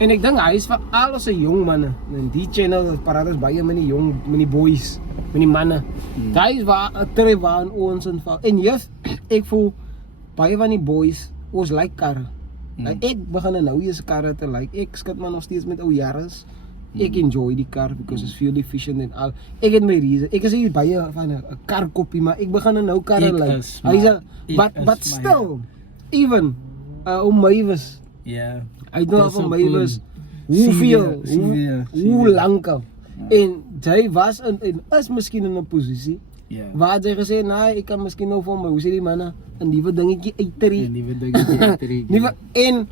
En ek dink hy is vir al ons jong manne. En die channel praat ons baie met die jong, met die boys, met die manne. Daai is waar 'n trip waar ons in val. En yes, ek voel baie van die boys, ons like karre. Like, ek begin nou eers karre te like. Ek skit maar nog steeds met ou Yaris. Ek enjoy die kar because it's fuel efficient en al. Ek het my reason. Ek is nie baie van 'n karkoppie, maar ek begin nou karre like. Hy's but still even Mavis. Ja. Hy doen van Mavis hoe lank al. En hy was en is miskien in 'n posisie waar hy gesê nee, ek kan miskien nou vir my, hoe sê die manne, 'n nuwe dingetjie uittree. 'n nuwe dingetjie uittree. En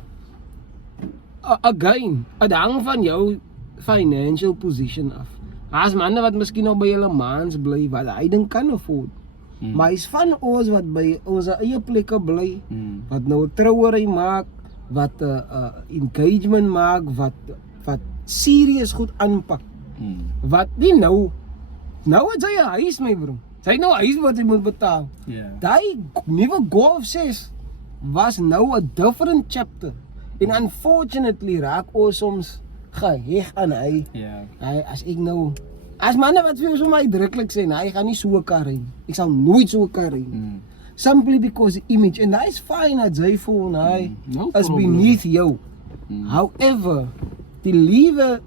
again, dit hang van jou financial position af. As manne wat miskien nog by hulle maans bly wat hy dink kan afford. Maar hy's van ons wat by ons eie plekke bly, wat nou 'n trouery maak, wat engagement maak, wat serieus goed aanpak. Wat nie nou het hy 'n huis, my bro. Hy nou 'n huis wat hy moet betaal. Daai nuwe Golf 6 was nou 'n different chapter. En unfortunately raak ons soms geheg aan hy. Hy as ek nou as manne wat vir so my uitdruklik sê, hy gaan nie so 'n kar hê. Ek sal nooit so 'n kar hê. Simply because the image, and that is fine as hy voel hy is beneath jou. However, die liewe,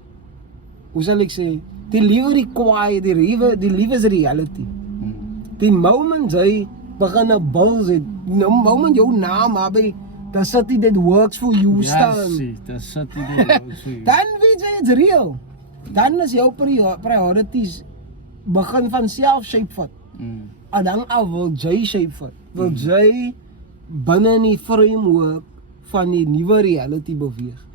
hoe sal ek sê, die liewe require, die liewe is reality. Die moment hy begin 'n bills het, die moment jou naam by the city that works for you staan, the city that works for you. Dan weet jy it's real. Dan is jou priorities begin van self shape vat. En dan wil jy shape vat. Wil jy binne in die framework van die nuwe reality beweeg.